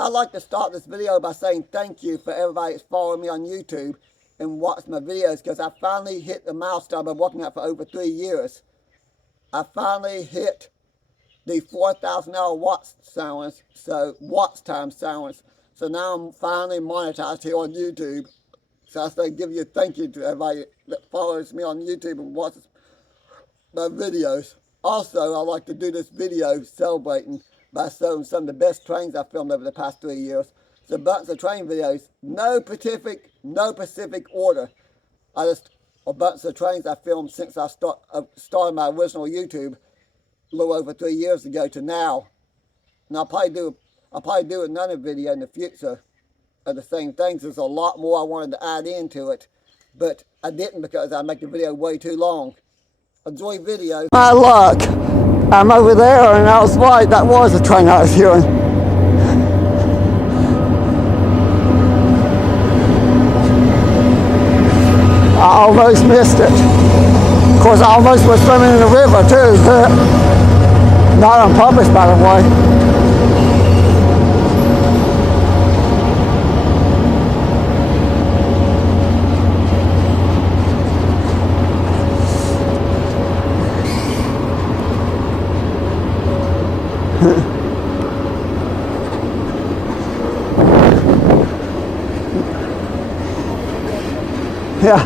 I'd like to start this video by saying thank you for everybody that's following me on YouTube and watching my videos, because I finally hit the milestone I've been working at for over 3 years. I finally hit the 4,000 hour watch challenge, so watch time challenge. So now I'm finally monetized here on YouTube. So I say give you a thank you to everybody that follows me on YouTube and watches my videos. Also, I like to do this video celebrating by showing some of the best trains I filmed over the past 3 years. It's a bunch of train videos, no specific order. A bunch of trains I filmed since I started my original YouTube a little over 3 years ago to now. And I'll probably do another video in the future of the same things. There's a lot more I wanted to add into it, but I didn't because I make the video way too long. Enjoy video. My luck. I'm over there and I was right, that was a train I was hearing. I almost missed it. Of course, I almost was swimming in the river too, but not on purpose, by the way. Yeah,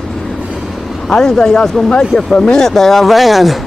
I didn't think I was going to make it for a minute there. I ran.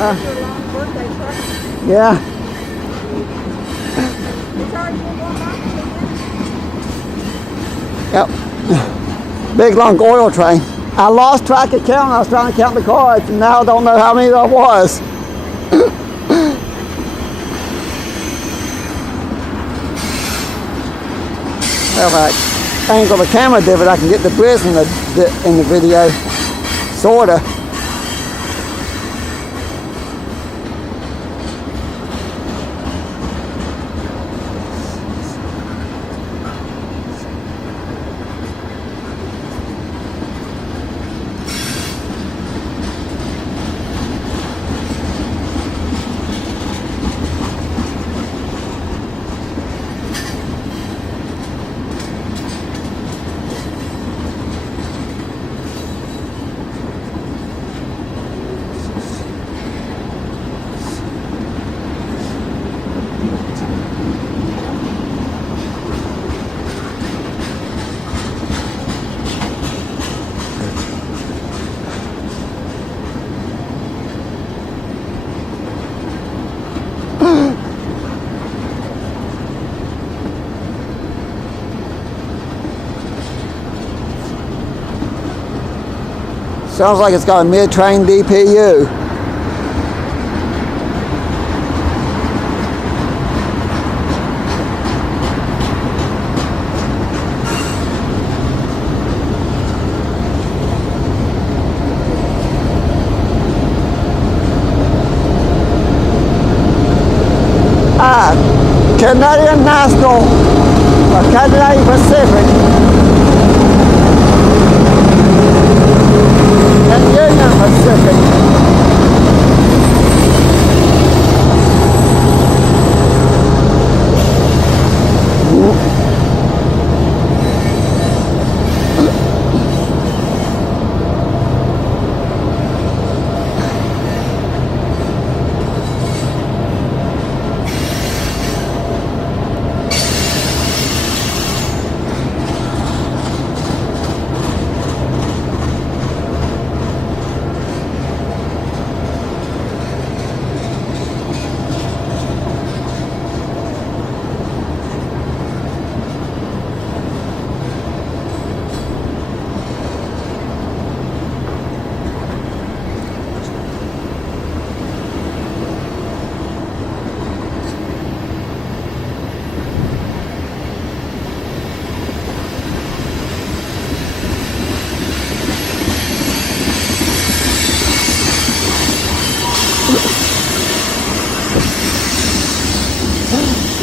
Huh? Yeah. Yep. Big long oil train. I lost track of counting. I was trying to count the cars, and now I don't know how many there was. Well, if I angle the camera different, I can get the bridge in the video, sorta. Sounds like it's got a mid-train DPU. Canadian National Cathay Pacific and Union Pacific.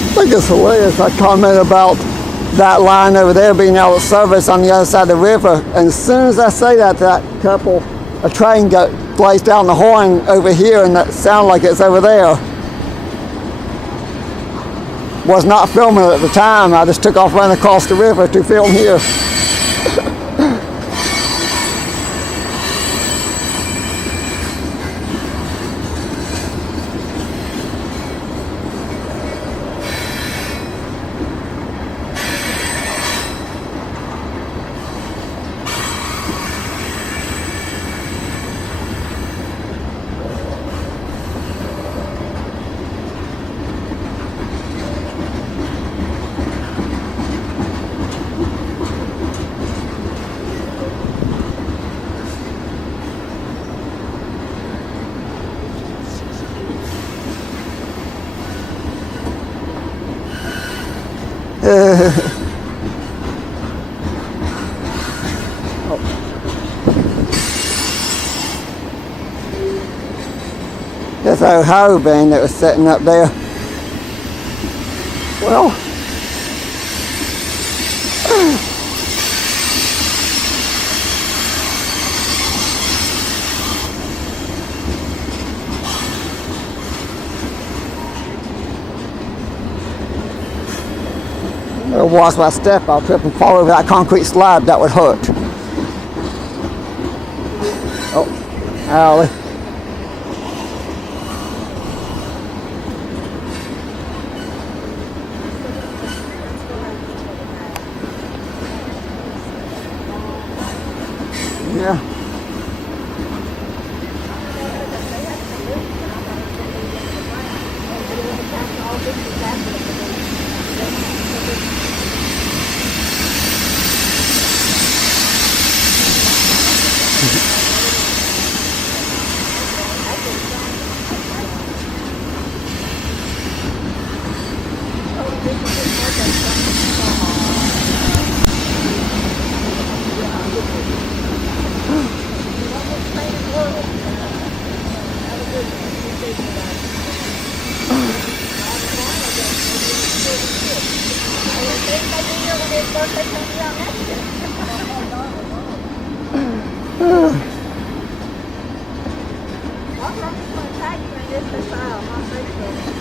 I think it's hilarious. I comment about that line over there being out of service on the other side of the river, and as soon as I say that, that couple, a train plays down the horn over here, and that sound like it's over there. Was not filming at the time. I just took off running across the river to film here. This old hoe bin that was sitting up there. Well, I'll watch my step. I'll trip and fall over that concrete slab. That would hurt. Oh, Allie. Yeah.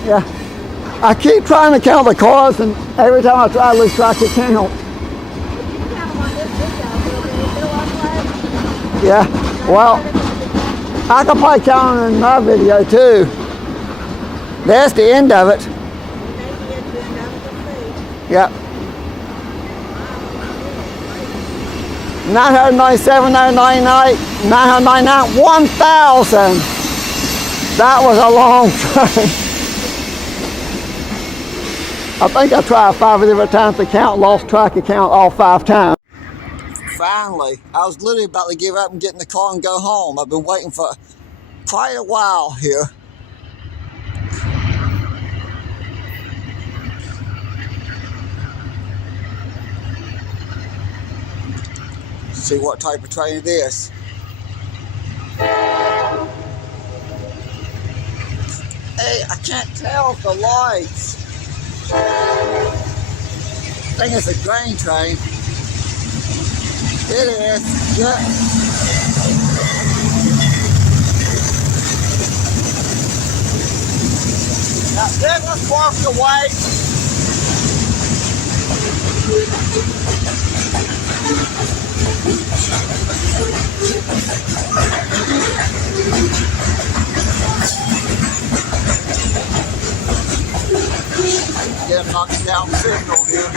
Yeah, I keep trying to count the cars, and every time I try, I lose track of count. Yeah, well, I can probably count them in my video too. That's the end of it. Yep. 997, 999, 999, 1,000. That was a long train. I think I tried 5 different times to count, lost track of count all 5 times. Finally, I was literally about to give up and get in the car and go home. I've been waiting for quite a while here. See what type of train it is. Hey, I can't tell the lights. think it's a grain train. It is. Yeah. Now then let's walk away. Get a knocked down signal here.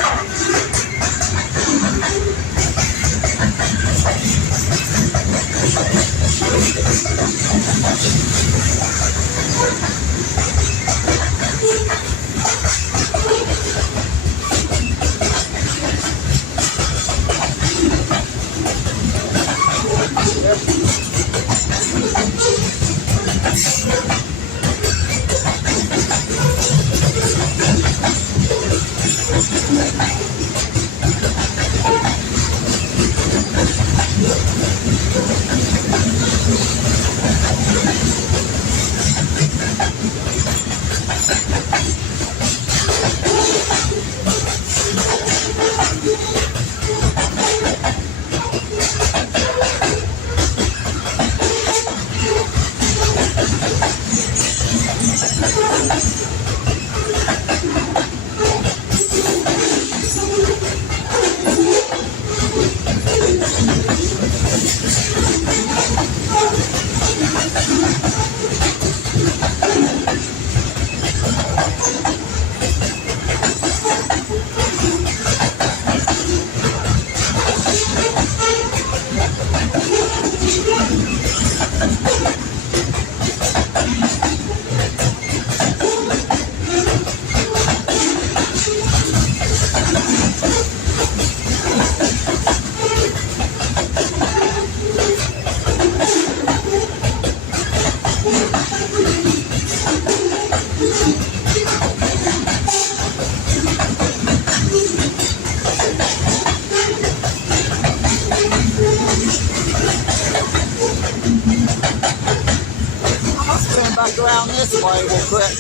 Back around this way real quick.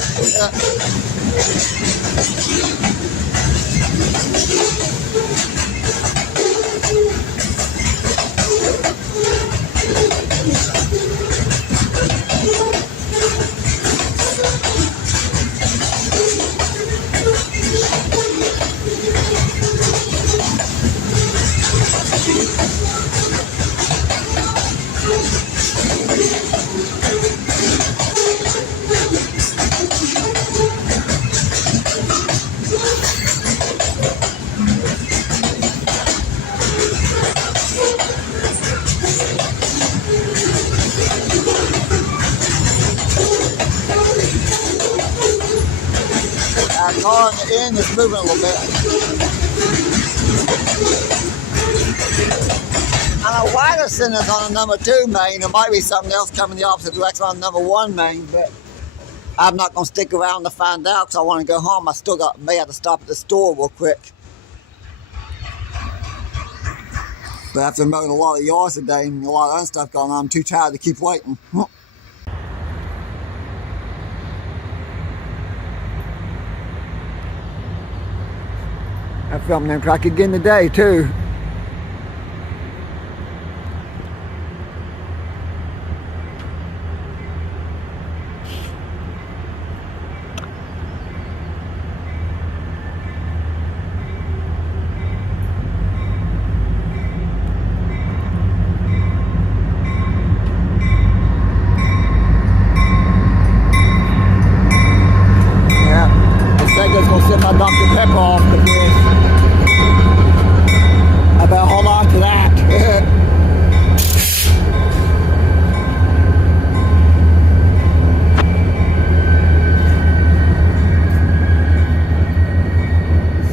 Our car on the end is moving a little bit. I know Widerson is on a number 2 main. There might be something else coming the opposite direction on number 1 main, but I'm not going to stick around to find out because I want to go home. I still may have to stop at the store real quick. But after mowing a lot of yards today and a lot of other stuff going on, I'm too tired to keep waiting. I filmed them truck again today too. Yeah, the second's gonna send my Dr. Pepper off the bridge. I better hold on to that.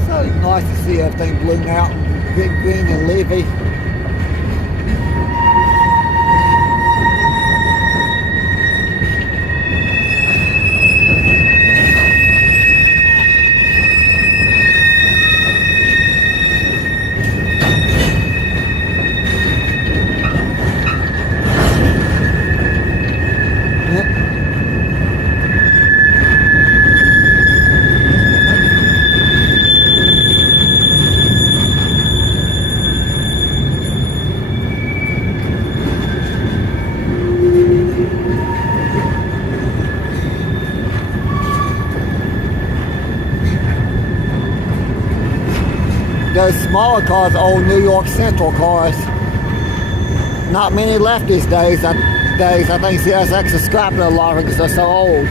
So nice to see everything bloom out and big green and leafy. those smaller cars, old New York Central cars. Not many left these days. I think CSX is scrapping a lot because they're so old.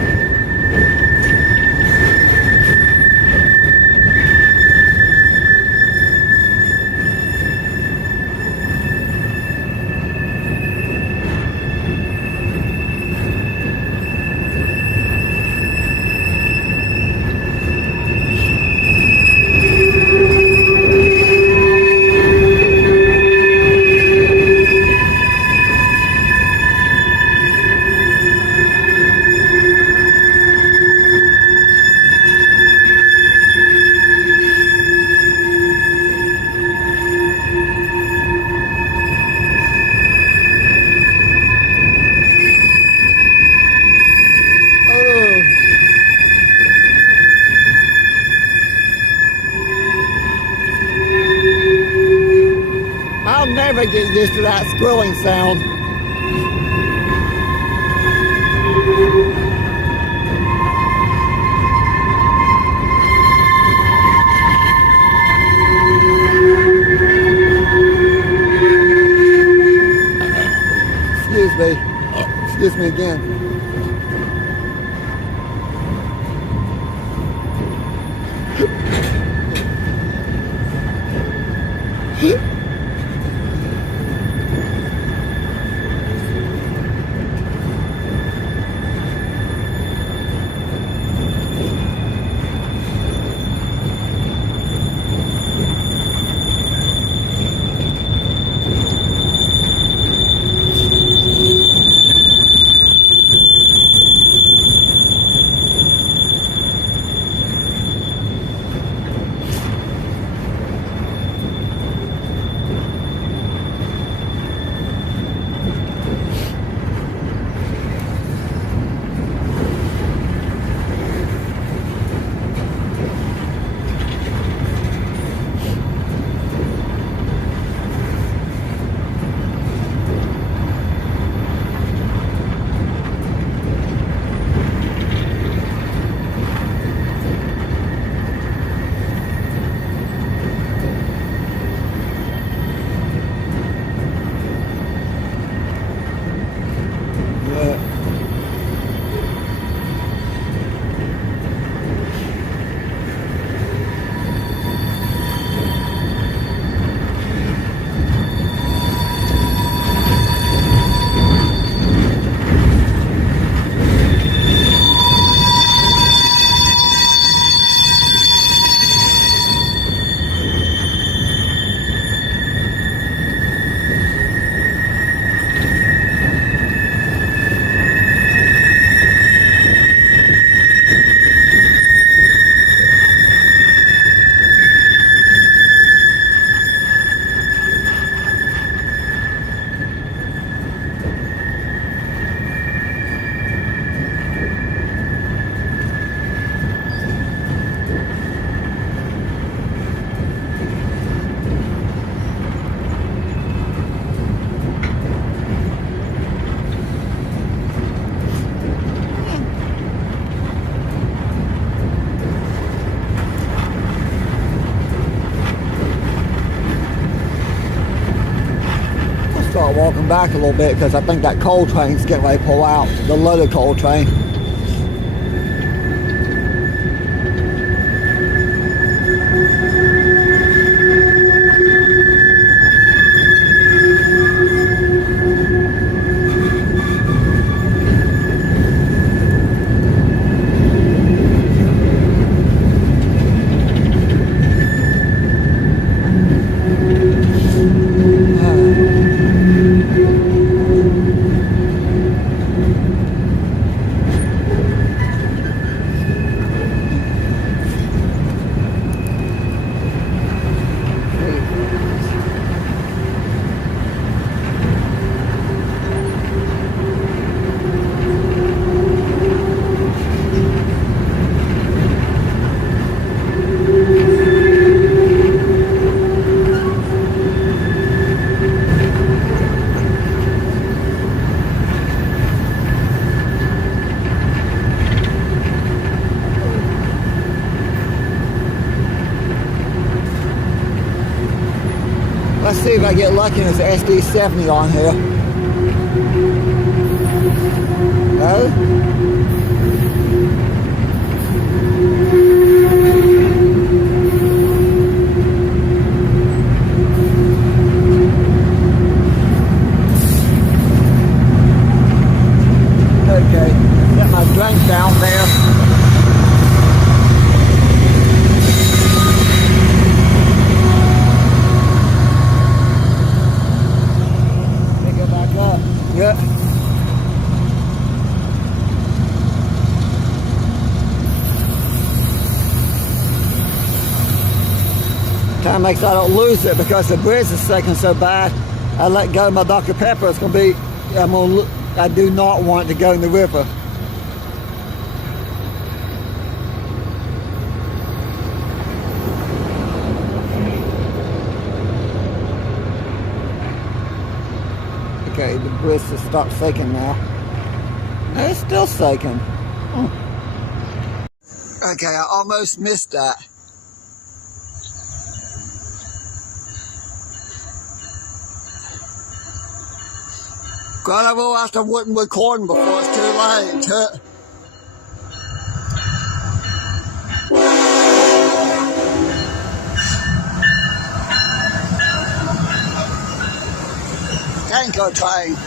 I'll never get used to that squealing sound. Excuse me again. Start walking back a little bit because I think that coal train's getting ready to pull out, the loaded coal train. Let's see if I get lucky and there's an SD70 on here. No? Okay, get my drink down there. Pick it back up. Yeah. Trying to make sure I don't lose it because the bridge is sinking so bad. I let go of my Dr. Pepper. It's gonna be. I do not want it to go in the river. Okay, the bridge has stopped sinking now. No, it's still sinking. Okay, I almost missed that. Glad I realized I wasn't recording before it's too late. Tanker train.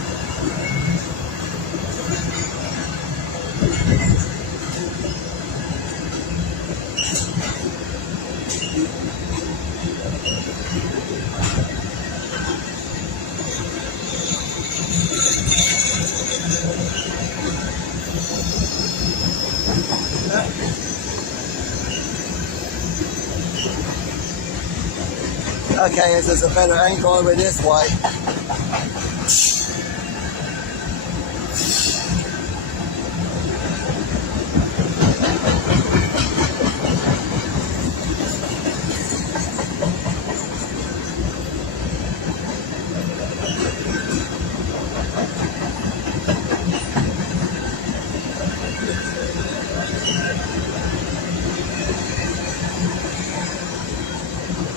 Okay, this is a better angle over this way.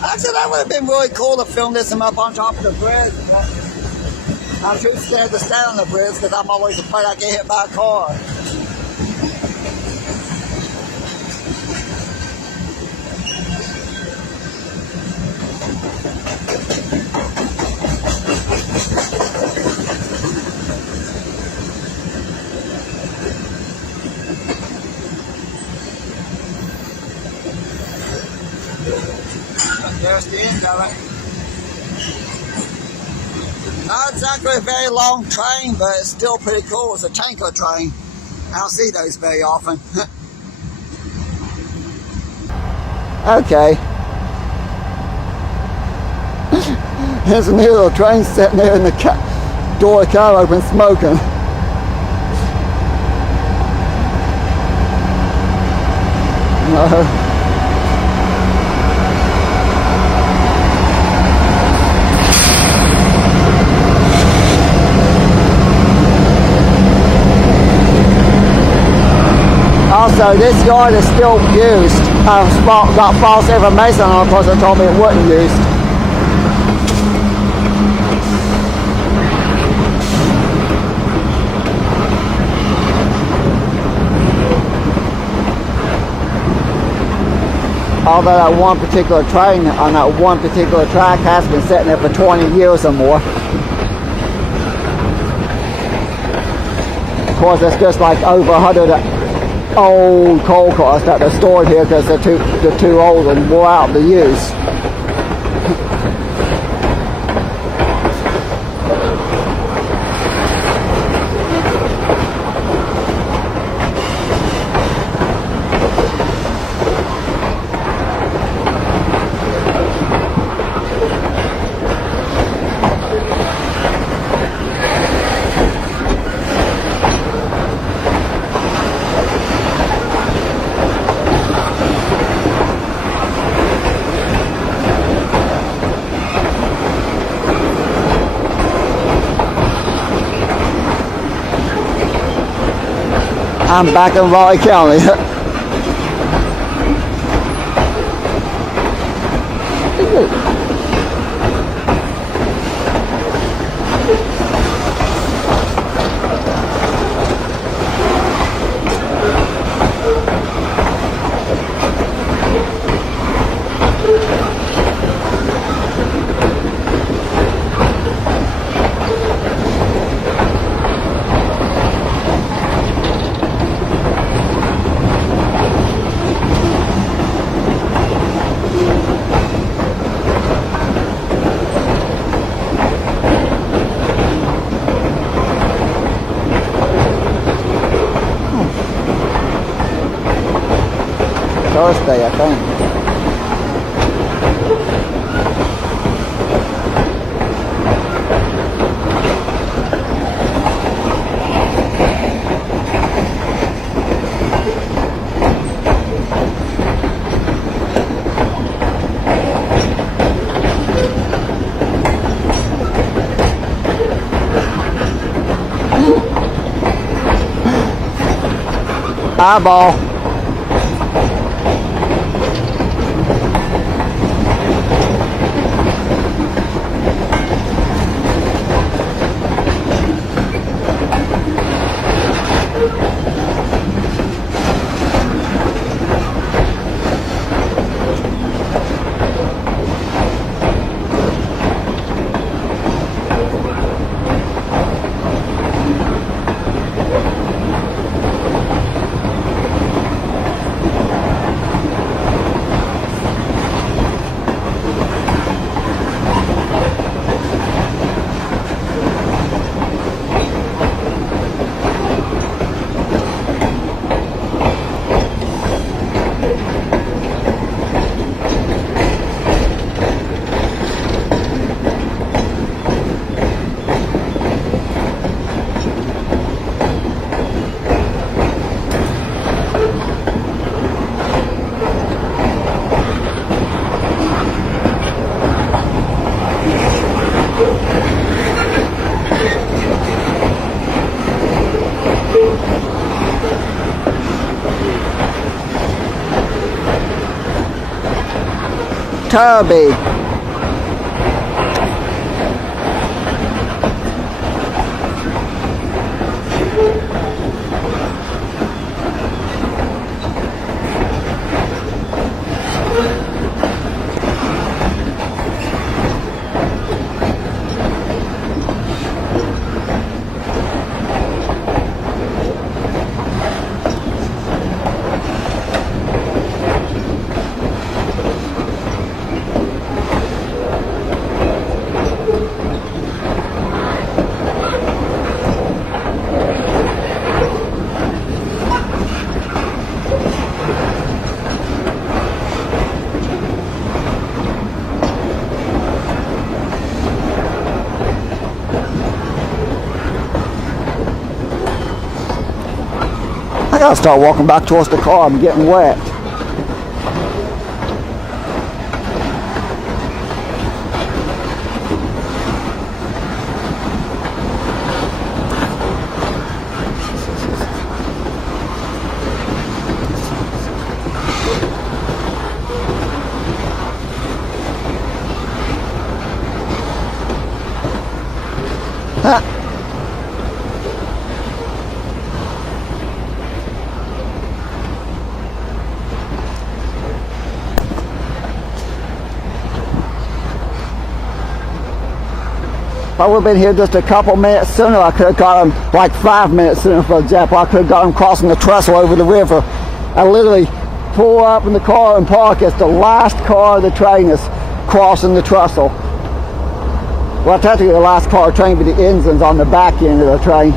Actually, that would have been really cool to film this from up on top of the bridge, but I'm too scared to stand on the bridge because I'm always afraid I get hit by a car. There's the end of it. Not exactly a very long train, but it's still pretty cool. It's a tanker train. I don't see those very often. Okay. There's a new little train sitting there in the door of the car open smoking. No. Also, this yard is still used. Got false information on it because they told me it wasn't used. Although that one particular train on that one particular track has been sitting there for 20 years or more. Of course, it's just like over 100 old coal cars that are stored here because they're too old and wore out to use. I'm back in Raleigh County. Thursday, I think. Eyeball. Tubby. I gotta start walking back towards the car. I'm getting wet. Huh? If I would have been here just a couple minutes sooner, I could have got him like 5 minutes sooner, for example. I could have got him crossing the trestle over the river. I literally pull up in the car and park as the last car of the train is crossing the trestle. Well, technically the last car of the train, but the engine's on the back end of the train.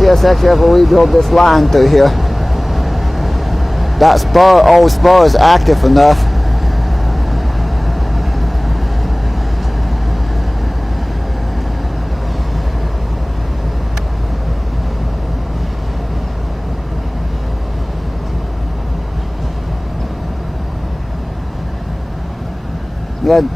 Yes, actually ever rebuild this line through here. That spur, old spur, is active enough. Good.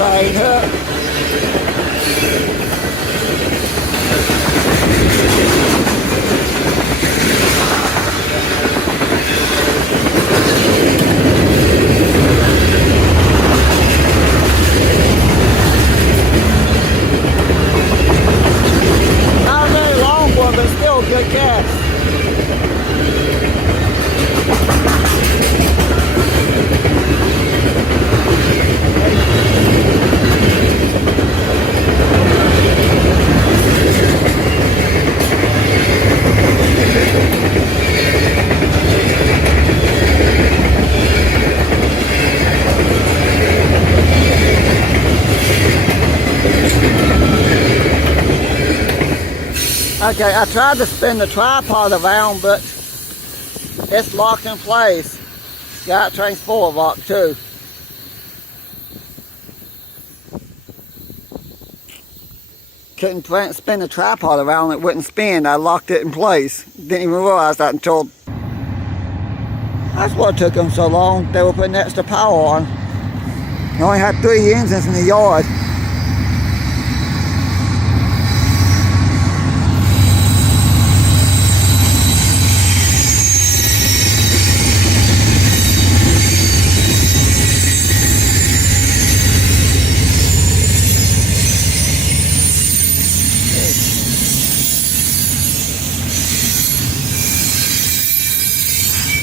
train hook. Not a very long one, but still a good cast. Okay, I tried to spin the tripod around, but it's locked in place. Got train's forward lock too. Couldn't spin the tripod around, it wouldn't spin. I locked it in place. Didn't even realize that until... That's what took them so long. They were putting extra power on. They only had 3 engines in the yard.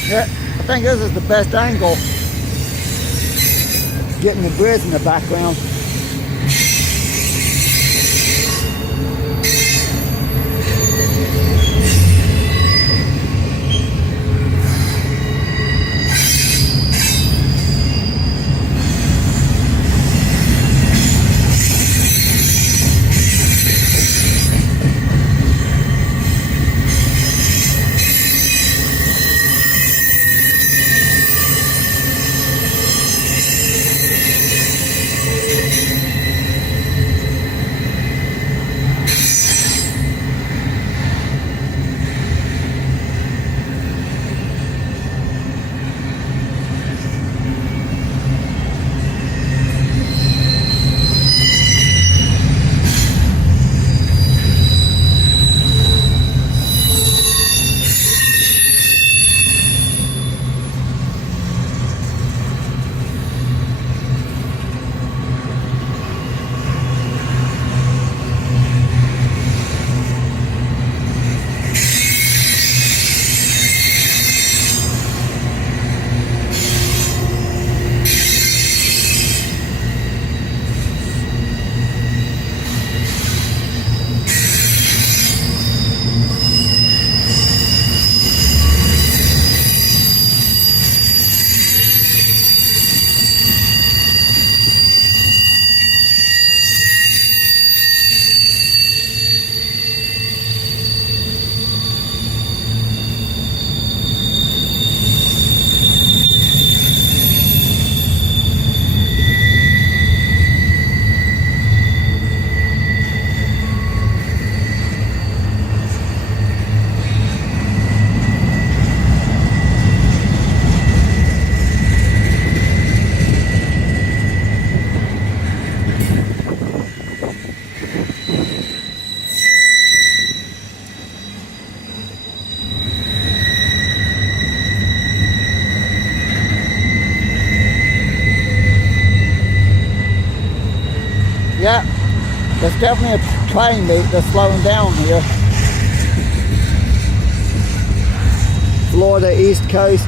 Yeah, I think this is the best angle. Getting the bridge in the background. Yeah, there's definitely a train that's slowing down here. Florida East Coast.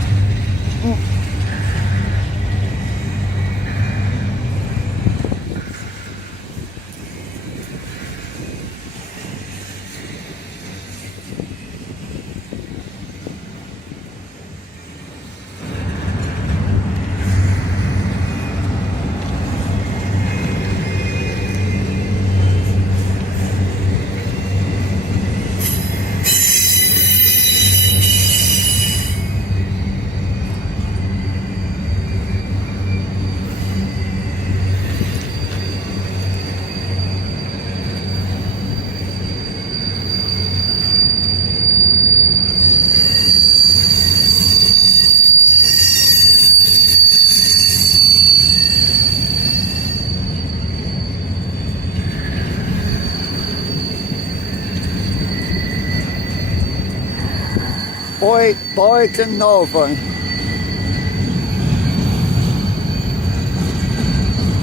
Boyton Northern.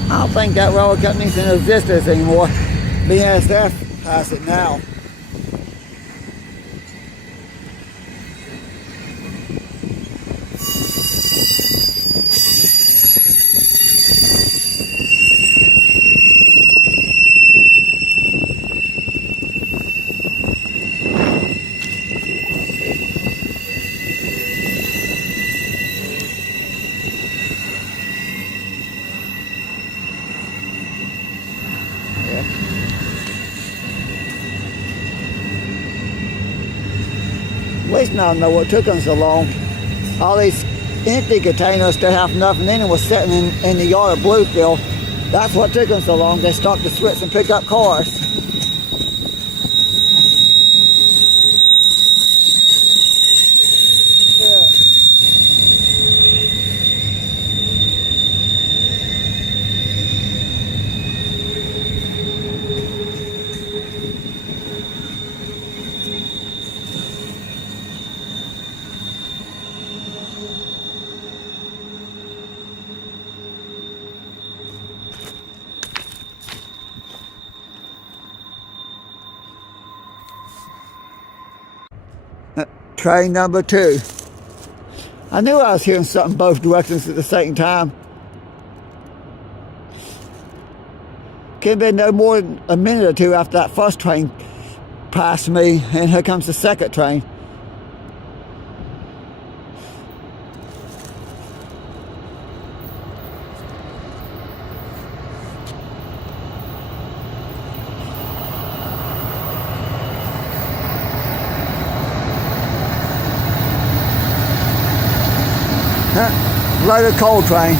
I don't think that railroad company's in existence anymore. BNSF has it now. At least now I know what took them so long. All these empty containers that have nothing in them was sitting in the yard of Bluefield. That's what took them so long. They stopped to switch and pick up cars. Train number 2. I knew I was hearing something both directions at the same time. Could have been no more than a minute or two after that first train passed me, and here comes the second train. Loaded coal train.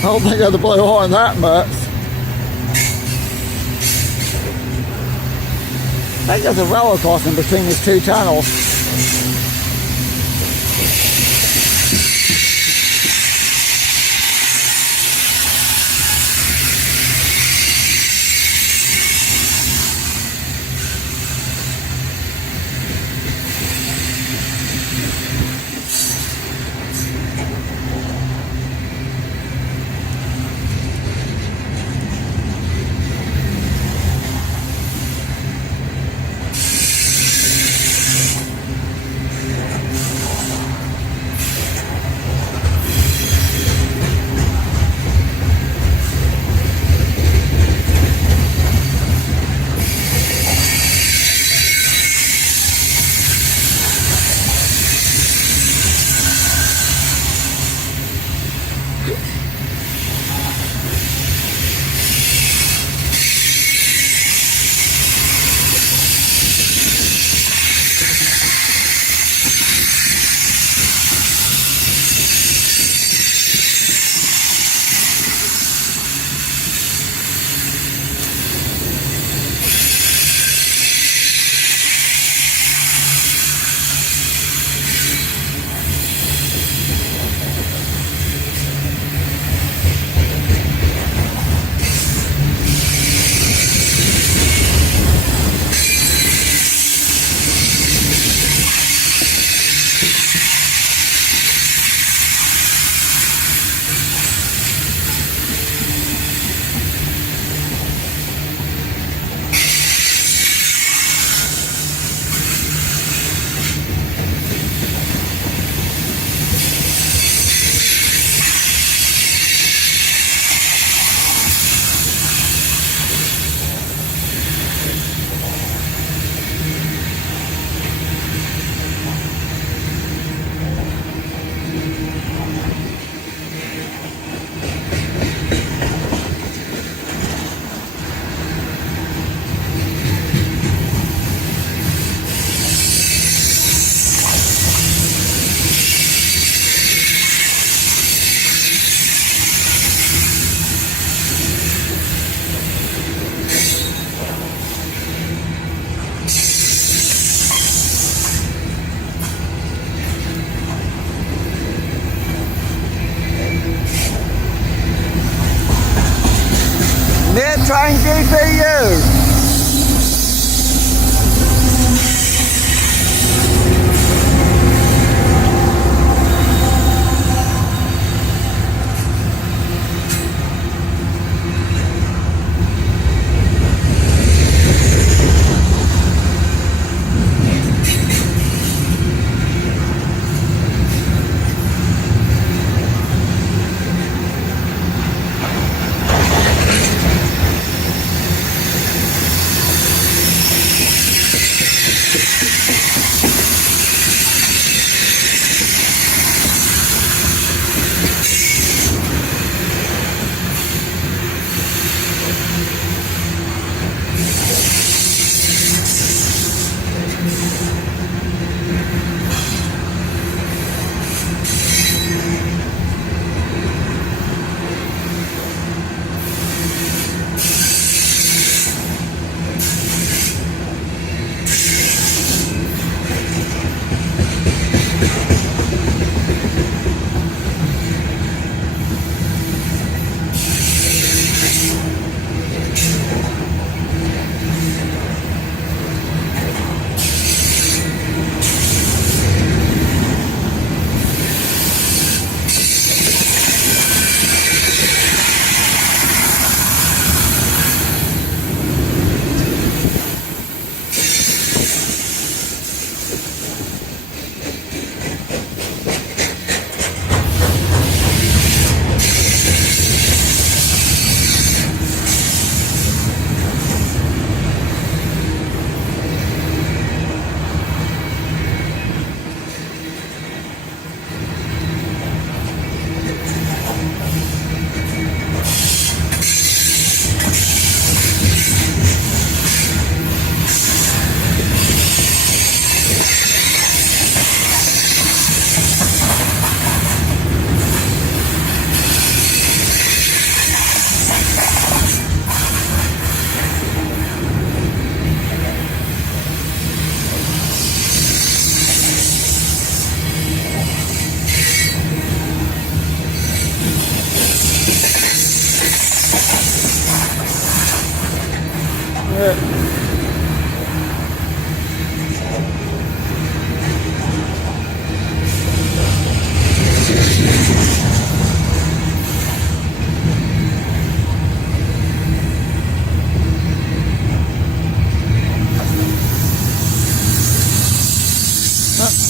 I don't think I had to blow horn that much. I think there's a railroad crossing between these two tunnels. GPU.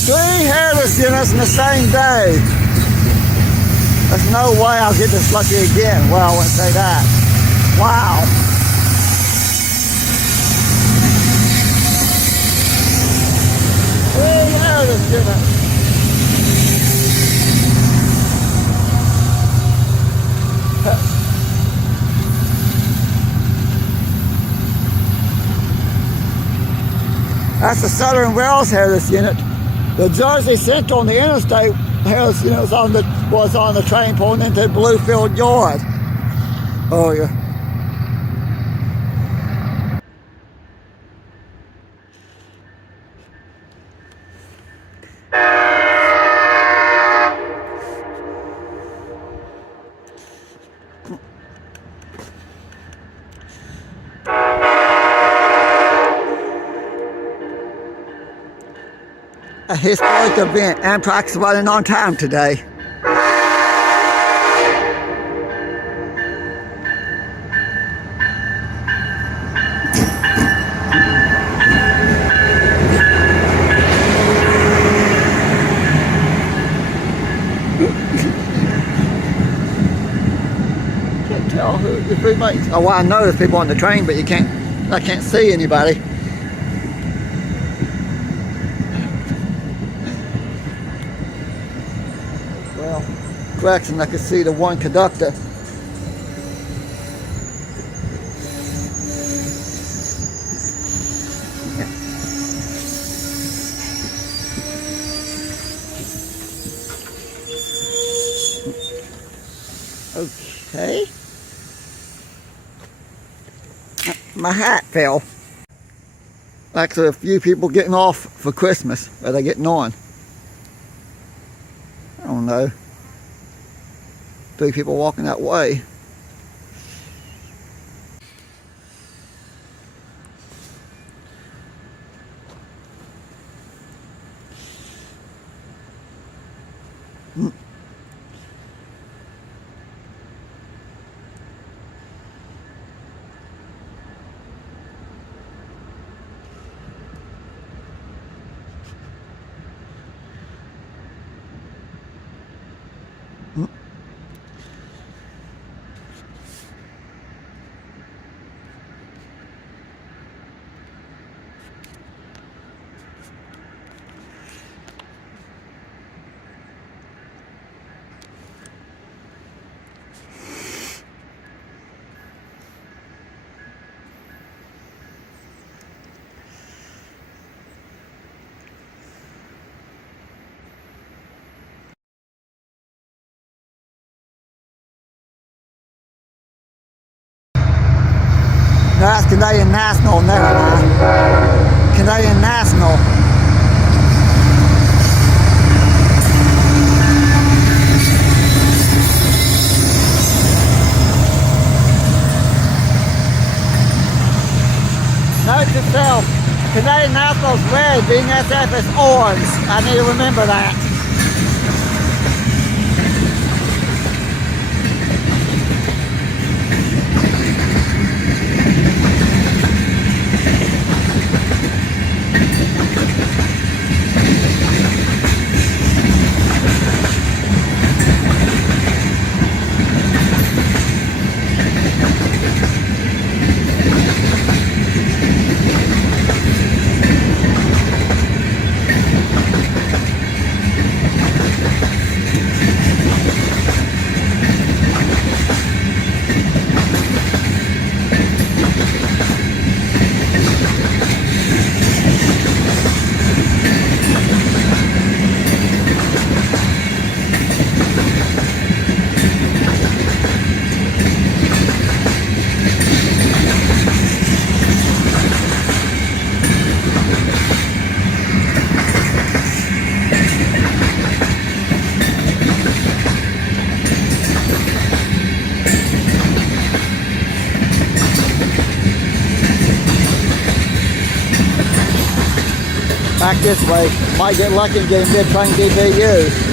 Three hairless units in the same day. There's no way I'll get this lucky again. Well, I wouldn't say that. Wow. Three hairless units. That's the Southern Wells hairless unit. The Jersey Central on the interstate hairless unit was on the train pulling into Bluefield Yard. Oh yeah. A historic event. Amtrak's running on time today. Can't tell who makes. Oh, well, I know there's people on the train, but I can't see anybody. Well, Gregson, I could see the one conductor. Okay. My hat fell. Actually, a few people getting off for Christmas. Are they getting on? I don't know. 3 people walking that way. No, that's Canadian National, never mind. Canadian National. Note to self, Canadian National's red, BNSF is orange. I need to remember that. Back this way, might get lucky and get a mid-train DPU.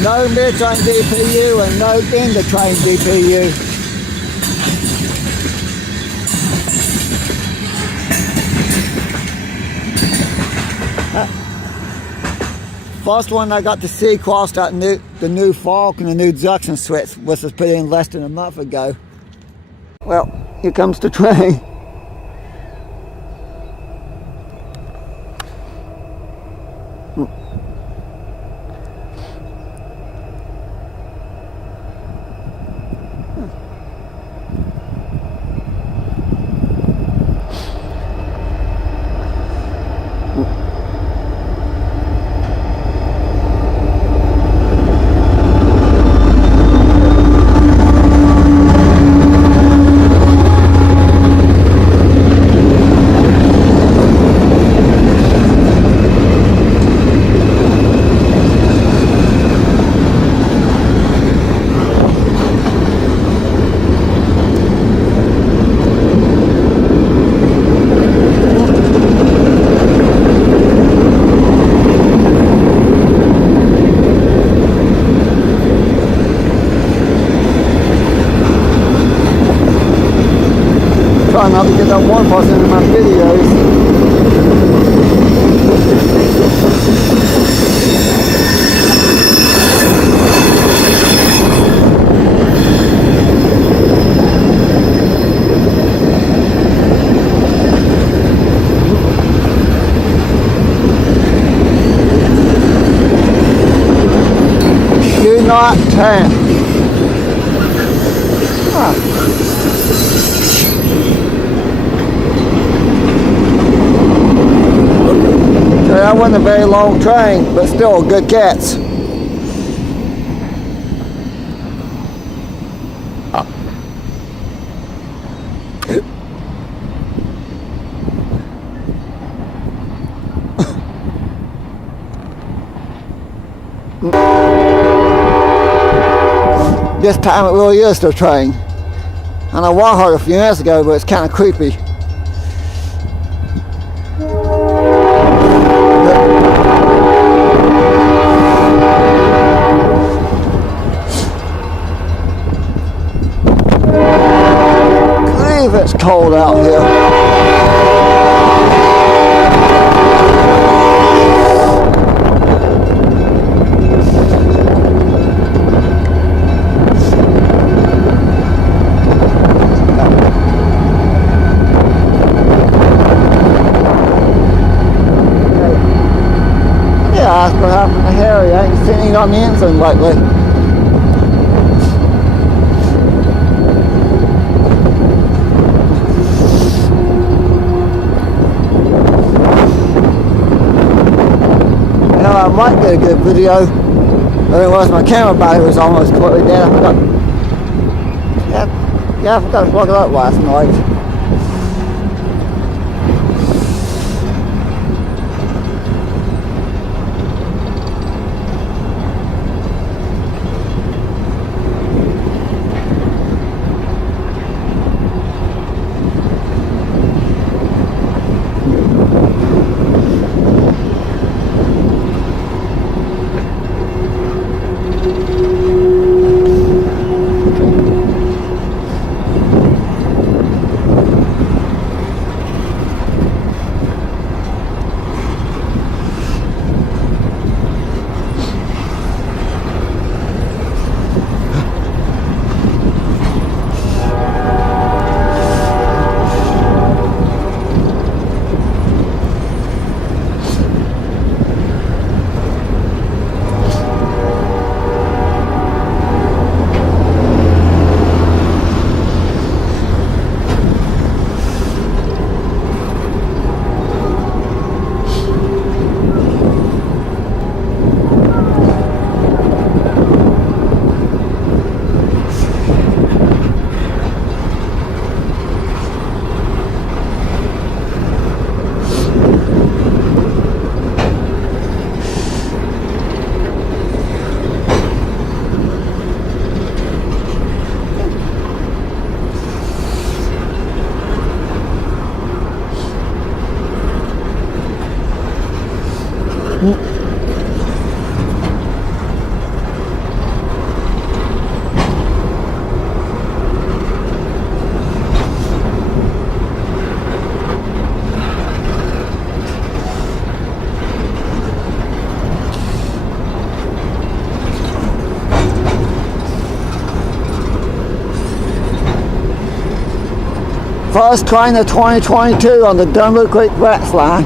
No mid-train DPU and no end-of-train DPU. First one I got to see crossed out the new fork and the new junction switch, which was put in less than a month ago. Well, here comes the train. Try not to get that one person in my videos. hand. Huh. So that wasn't a very long train, but still a good catch. This time it really is the train. I know I heard a few minutes ago, but it's kind of creepy. I believe it's cold out here. That's what happened to Harry. I ain't seen him on the engine lately. You know, I might get a good video. Otherwise my camera battery was almost completely dead. I forgot. Yeah, I forgot to plug it up last night. First train of 2022 on the Dunwoody Creek Branch line.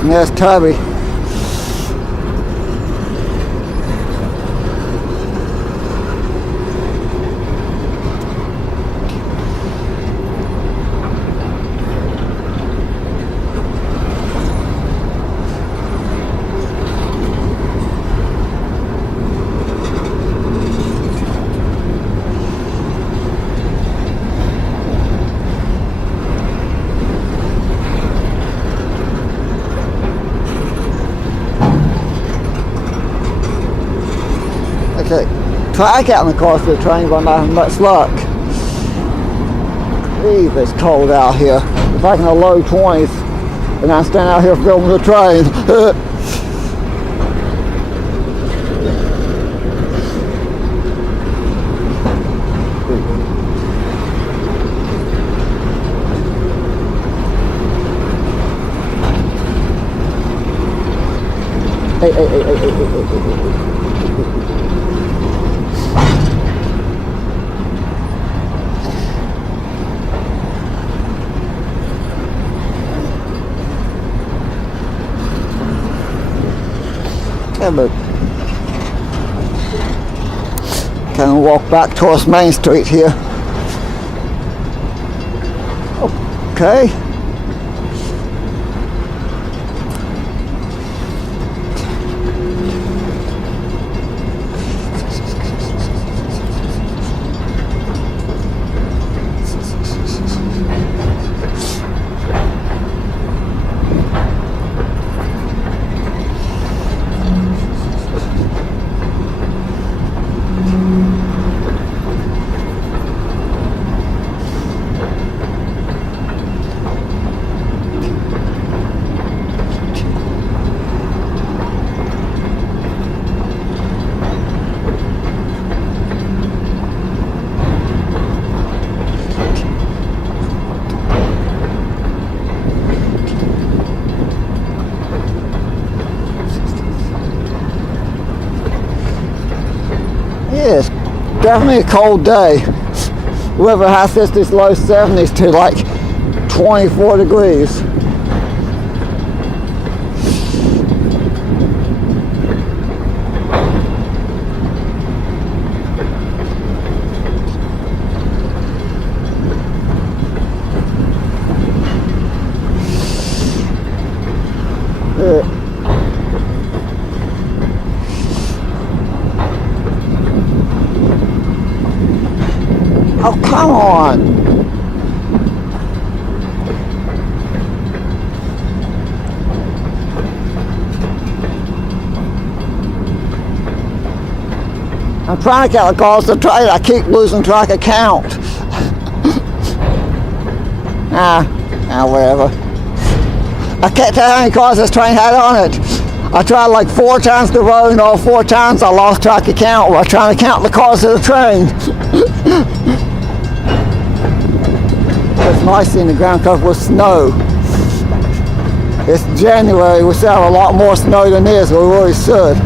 And there's Tubby. Okay, track out in the course of the train, but I'm not having much luck. Jeez, it's cold out here. It's like in the low 20s, and I'm standing out here filming the train. Hey. but kind of walk back towards Main Street here. Okay. Yeah, it's definitely a cold day. Weather has set this low 70s to like 24 degrees. Oh, come on! I'm trying to count the cars to trade. I keep losing track of count. Whatever. I can't tell how many cars this train had on it. I tried like 4 times the road, and all 4 times I lost track of count while trying to count the cars of the train. It's nice seeing the ground covered with snow. It's January, we still have a lot more snow than this, we really should.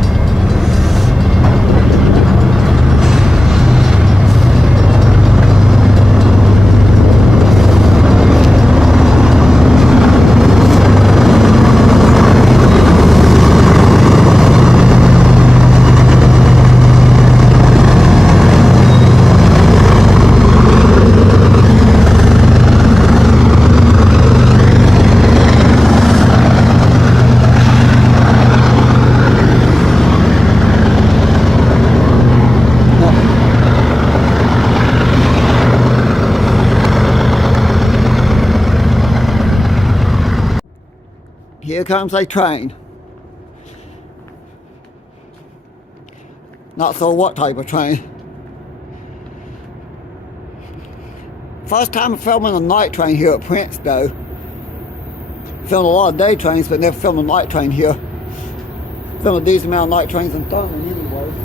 Here comes a train. Not sure what type of train. First time I'm filming a night train here at Prince though. Filmed a lot of day trains, but never filmed a night train here. Filmed a decent amount of night trains in Thurman anyway.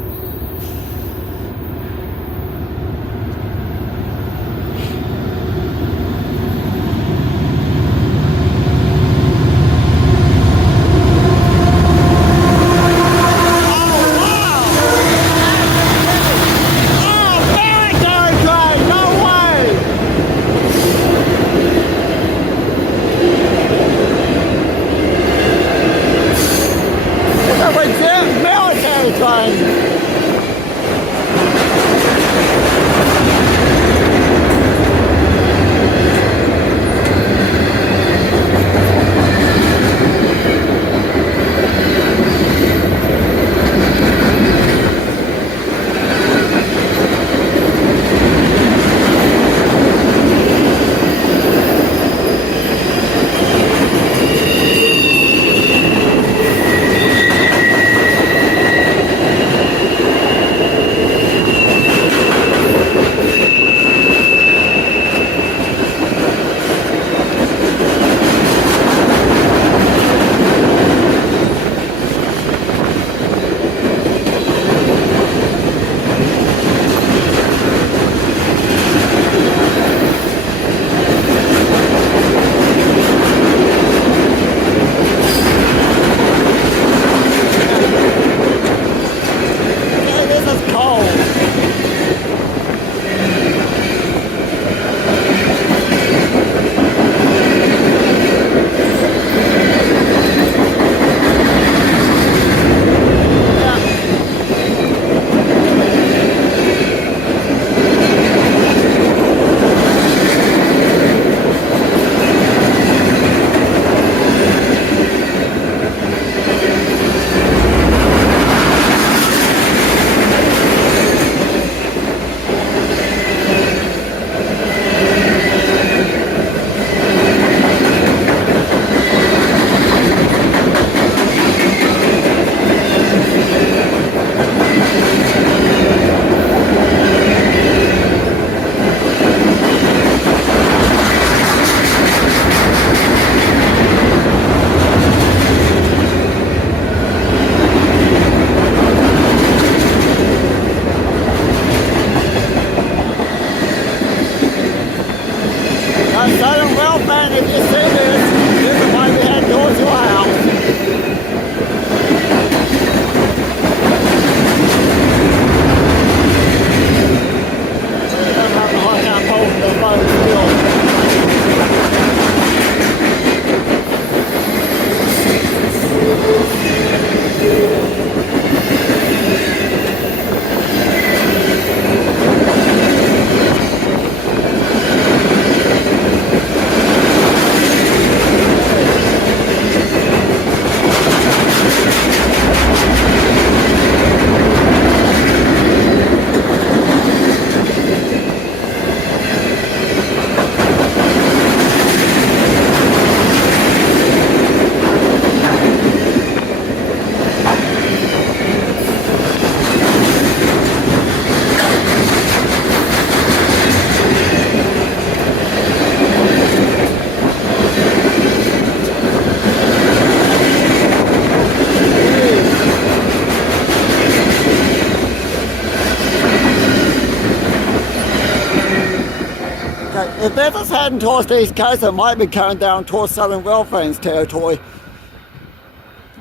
If this is heading towards the East Coast, it might be coming down towards Southern Welfare's territory.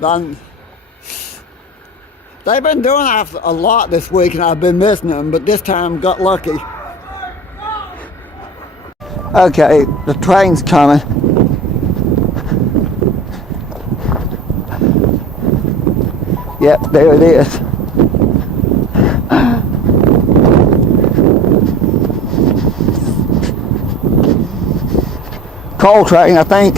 Then they've been doing that a lot this week, and I've been missing them, but this time got lucky. Okay, the train's coming. Yep, there it is. Coal train, I think.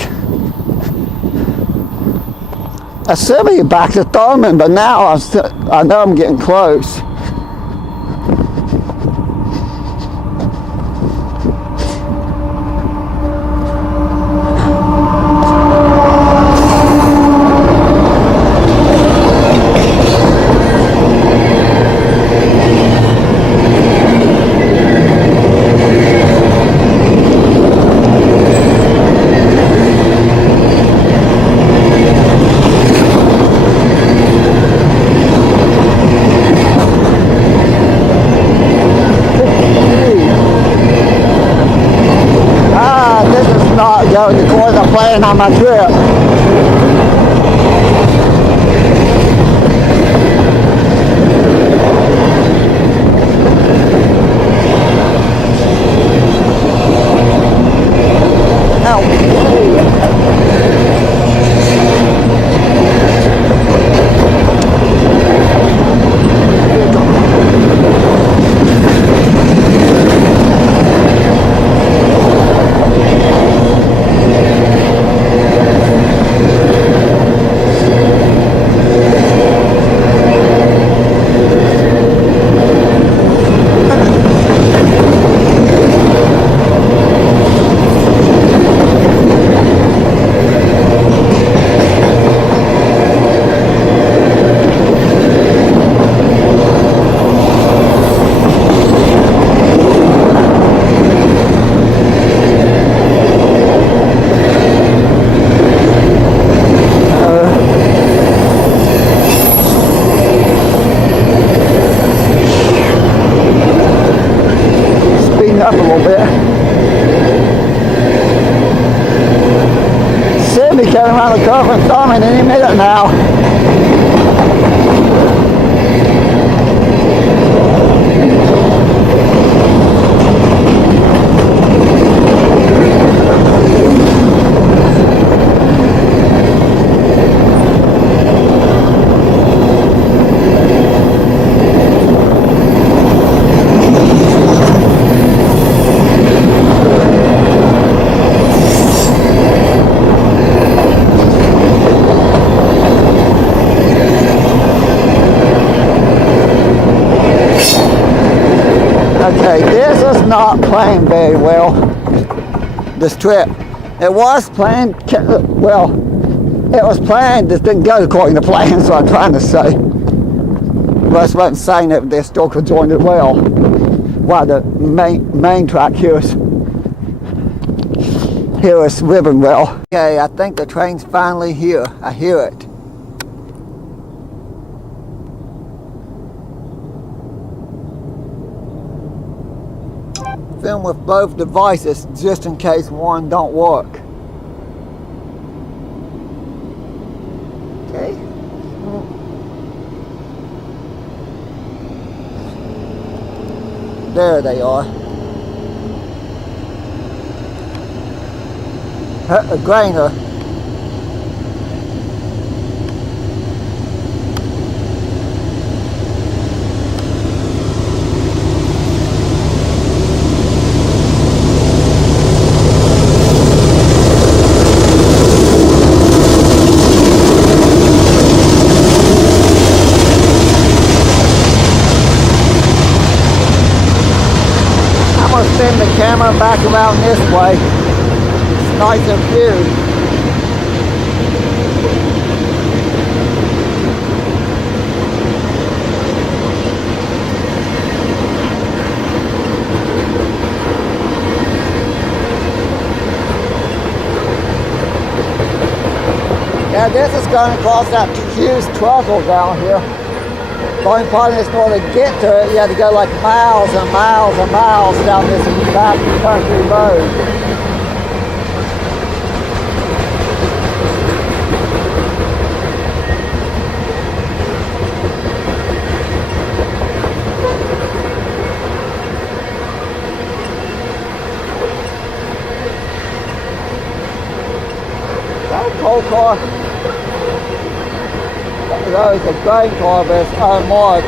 I should be back to Thurman, but now I know I'm getting close. Going the course I'm playing on my trip. Up a little bit. Should be coming around the curve and Thurman any minute now. Okay, this is not playing very well, this trip. It was playing, well, it was planned, it didn't go according to plan, so I'm trying to say. But I wasn't saying that they're still conjoined it well, while the main track here is ribbon well. Okay, I think the train's finally here. I hear it. Film with both devices just in case one don't work. Okay. There they are. A grainer. camera back around this way. It's nicer view. Yeah, this is going across that huge trussel down here. The only problem is in order to get to it, you have to go like miles and miles and miles down this back country road. That coal car, that is a grain car, but it's unmarked.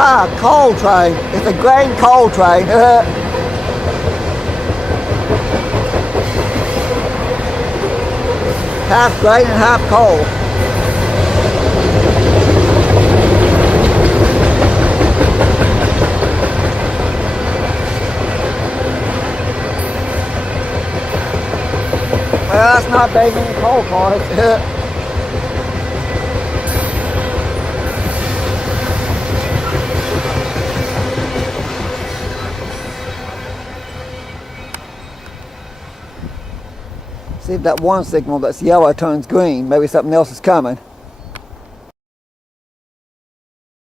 Ah, coal train. It's a grain coal train. Half grain and half coal. Well, that's not very many coal cars. See if that one signal that's yellow turns green, maybe something else is coming.